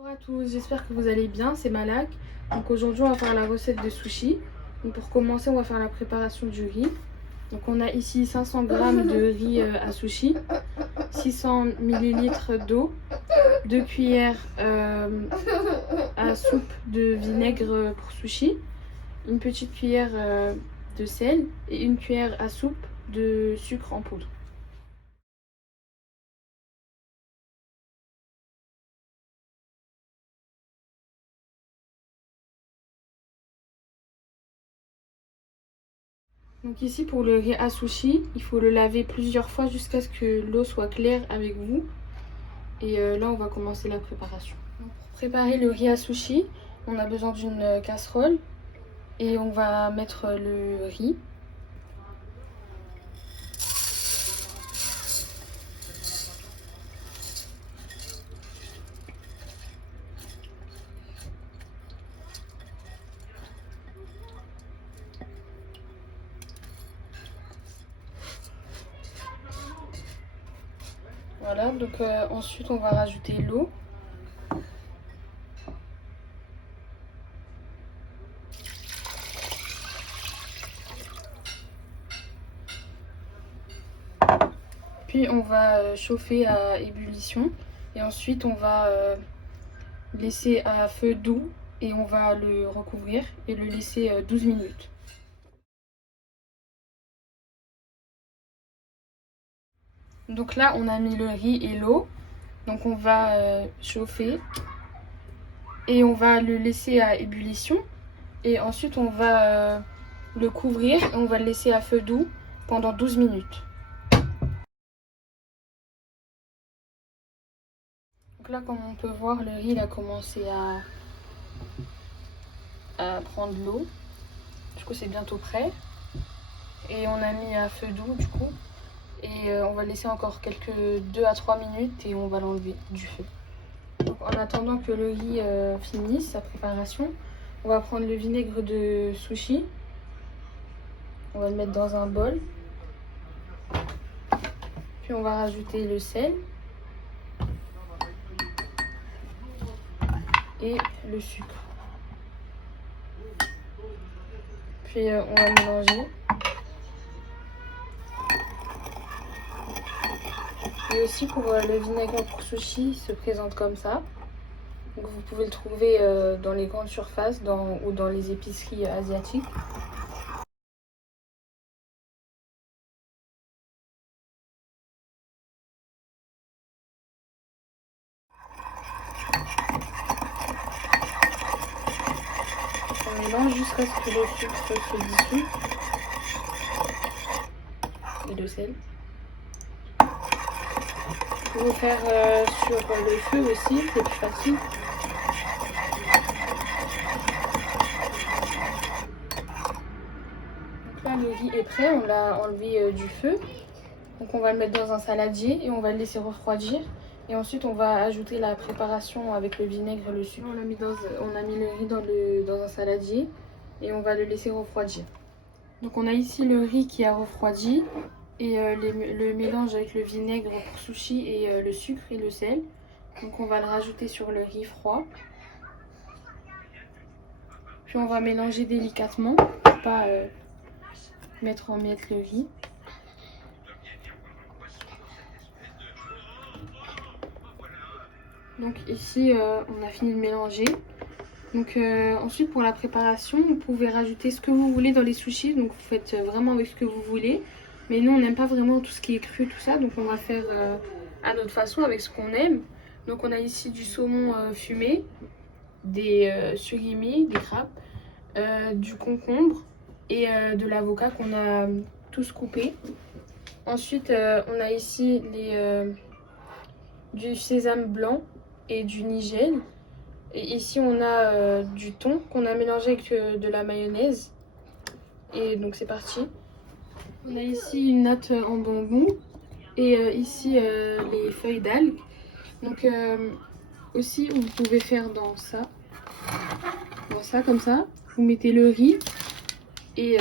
Bonjour à tous, j'espère que vous allez bien, c'est Malak. Donc aujourd'hui on va faire la recette de sushi. Donc pour commencer on va faire la préparation du riz. Donc on a ici 500 g de riz à sushi, 600 ml d'eau, 2 cuillères à soupe de vinaigre pour sushi, une petite cuillère de sel et une cuillère à soupe de sucre en poudre. Donc ici pour le riz à sushi, il faut le laver plusieurs fois jusqu'à ce que l'eau soit claire avec vous. Et là on va commencer la préparation. Donc, pour préparer le riz à sushi, on a besoin d'une casserole et on va mettre le riz. Voilà, donc ensuite on va rajouter l'eau. Puis on va chauffer à ébullition et ensuite on va laisser à feu doux et on va le recouvrir et le laisser 12 minutes. Donc là on a mis le riz et l'eau, donc on va chauffer et on va le laisser à ébullition et ensuite on va le couvrir et on va le laisser à feu doux pendant 12 minutes. Donc là comme on peut voir, le riz il a commencé à prendre l'eau, du coup c'est bientôt prêt et on a mis à feu doux du coup et on va le laisser encore quelques 2 à 3 minutes et on va l'enlever du feu. Donc en attendant que le riz finisse sa préparation, on va prendre le vinaigre de sushi, on va le mettre dans un bol, puis on va rajouter le sel et le sucre. Puis on va mélanger. Et aussi pour le vinaigre pour sushi, il se présente comme ça. Donc vous pouvez le trouver dans les grandes surfaces ou dans les épiceries asiatiques. On mélange jusqu'à ce que le sucre se dissout et le sel. Vous pouvez faire sur le feu aussi, c'est plus facile. Donc là le riz est prêt, on l'a enlevé du feu. Donc on va le mettre dans un saladier et on va le laisser refroidir. Et ensuite on va ajouter la préparation avec le vinaigre et le sucre. On a mis le riz dans un saladier et on va le laisser refroidir. Donc on a ici le riz qui a refroidi et le mélange avec le vinaigre pour sushi et le sucre et le sel. Donc on va le rajouter sur le riz froid. Puis on va mélanger délicatement pour pas mettre en miettes le riz. Donc ici on a fini de mélanger. Donc ensuite pour la préparation, vous pouvez rajouter ce que vous voulez dans les sushis. Donc vous faites vraiment avec ce que vous voulez. Mais nous on n'aime pas vraiment tout ce qui est cru, tout ça. Donc on va faire à notre façon avec ce qu'on aime. Donc on a ici du saumon fumé, des surimi, des crabes, du concombre et de l'avocat qu'on a tous coupé. Ensuite on a ici du sésame blanc et du nigel. Et ici on a du thon qu'on a mélangé avec de la mayonnaise. Et donc c'est parti. On a ici une natte en bonbon et ici les feuilles d'algues. Donc aussi vous pouvez faire dans ça comme ça. Vous mettez le riz et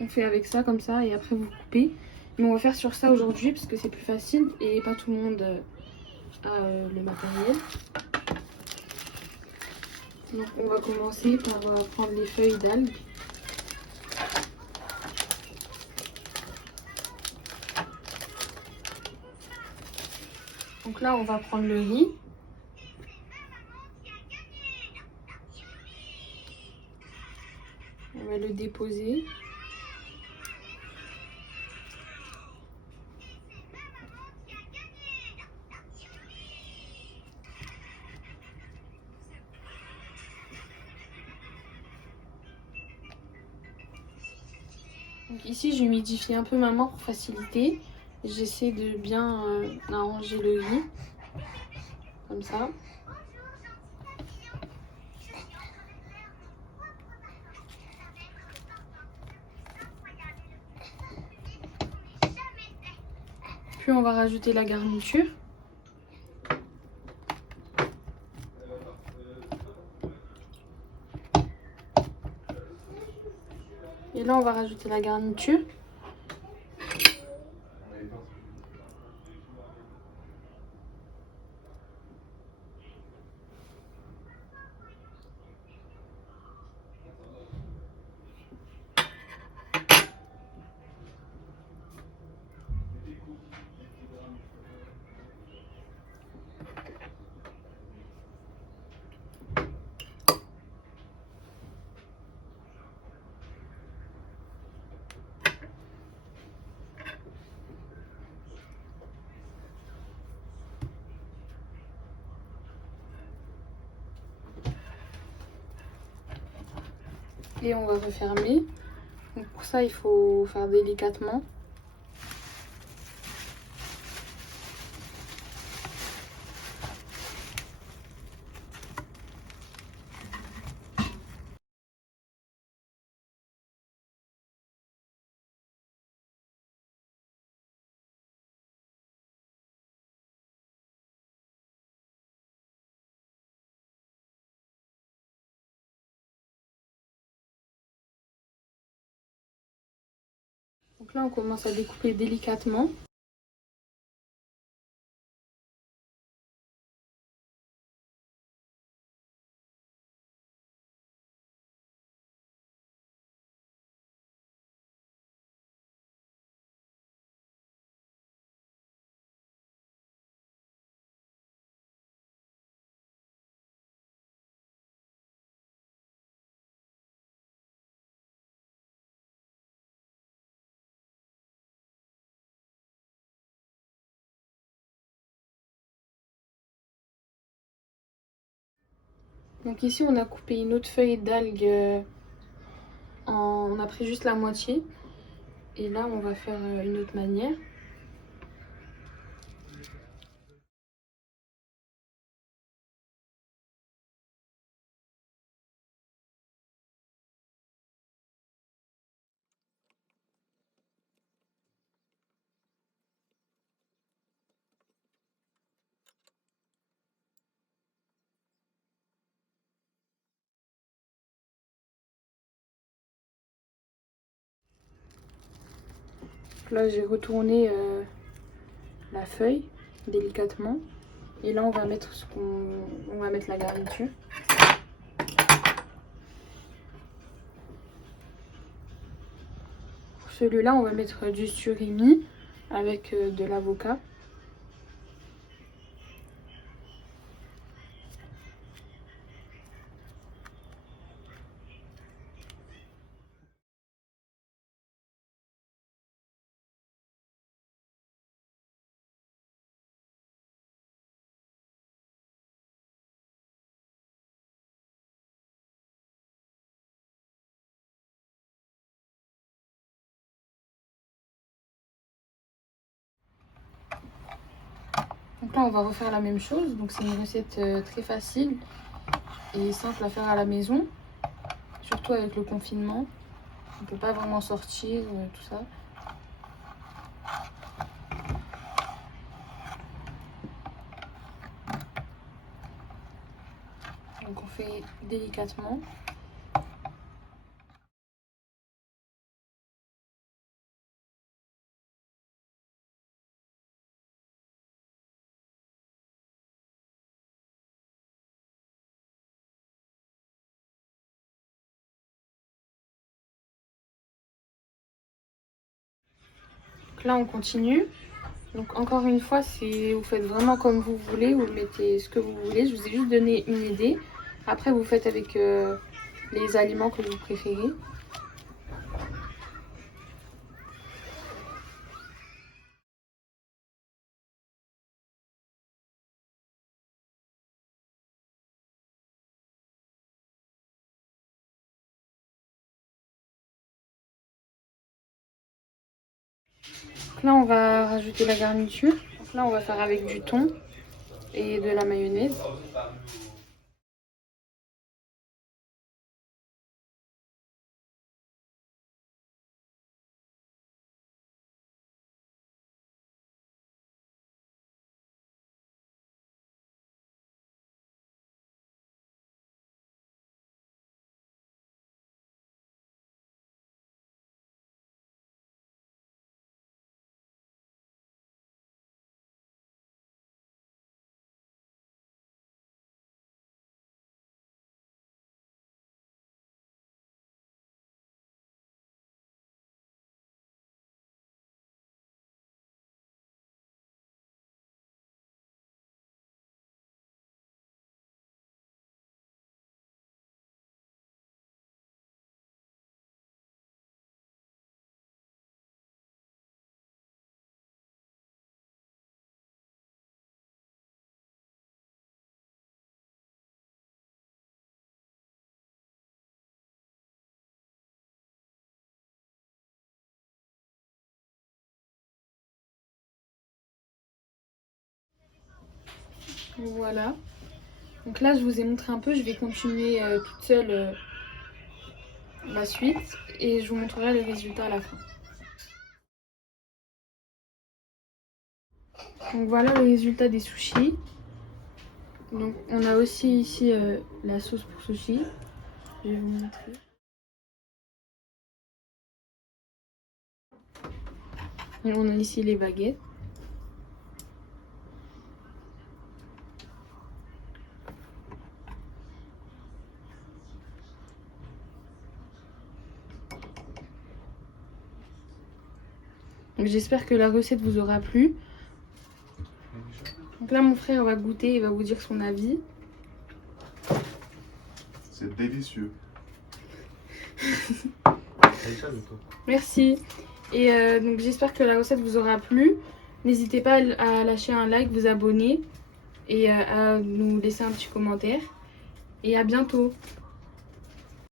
on fait avec ça comme ça et après vous coupez. Mais on va faire sur ça aujourd'hui parce que c'est plus facile et pas tout le monde a le matériel. Donc on va commencer par prendre les feuilles d'algues. Donc là on va prendre le riz. On va le déposer. Donc ici, je humidifie un peu ma main pour faciliter. J'essaie de bien arranger le riz, comme ça. Puis on va rajouter la garniture. Et là, on va rajouter la garniture. Et on va refermer. Donc pour ça, il faut faire délicatement. Donc là, on commence à découper délicatement. Donc ici, on a coupé une autre feuille d'algue. On a pris juste la moitié. Et là, on va faire une autre manière. Là, j'ai retourné la feuille délicatement. Et là, on va mettre la garniture. Pour celui-là, on va mettre du surimi avec de l'avocat. Donc là, on va refaire la même chose. Donc c'est une recette très facile et simple à faire à la maison, surtout avec le confinement. On ne peut pas vraiment sortir, tout ça. Donc on fait délicatement. Donc là on continue. Donc encore une fois, vous faites vraiment comme vous voulez, vous mettez ce que vous voulez. Je vous ai juste donné une idée. Après vous faites avec les aliments que vous préférez. Donc là on va rajouter la garniture. Donc là on va faire avec du thon et de la mayonnaise. Voilà. Donc là je vous ai montré un peu, je vais continuer toute seule la suite et je vous montrerai le résultat à la fin. Donc voilà le résultat des sushis. Donc on a aussi ici la sauce pour sushi. Je vais vous montrer. Et on a ici les baguettes. J'espère que la recette vous aura plu. Donc là mon frère va goûter et va vous dire son avis. C'est délicieux. Merci. Et donc j'espère que la recette vous aura plu. N'hésitez pas à lâcher un like, vous abonner et à nous laisser un petit commentaire. Et à bientôt.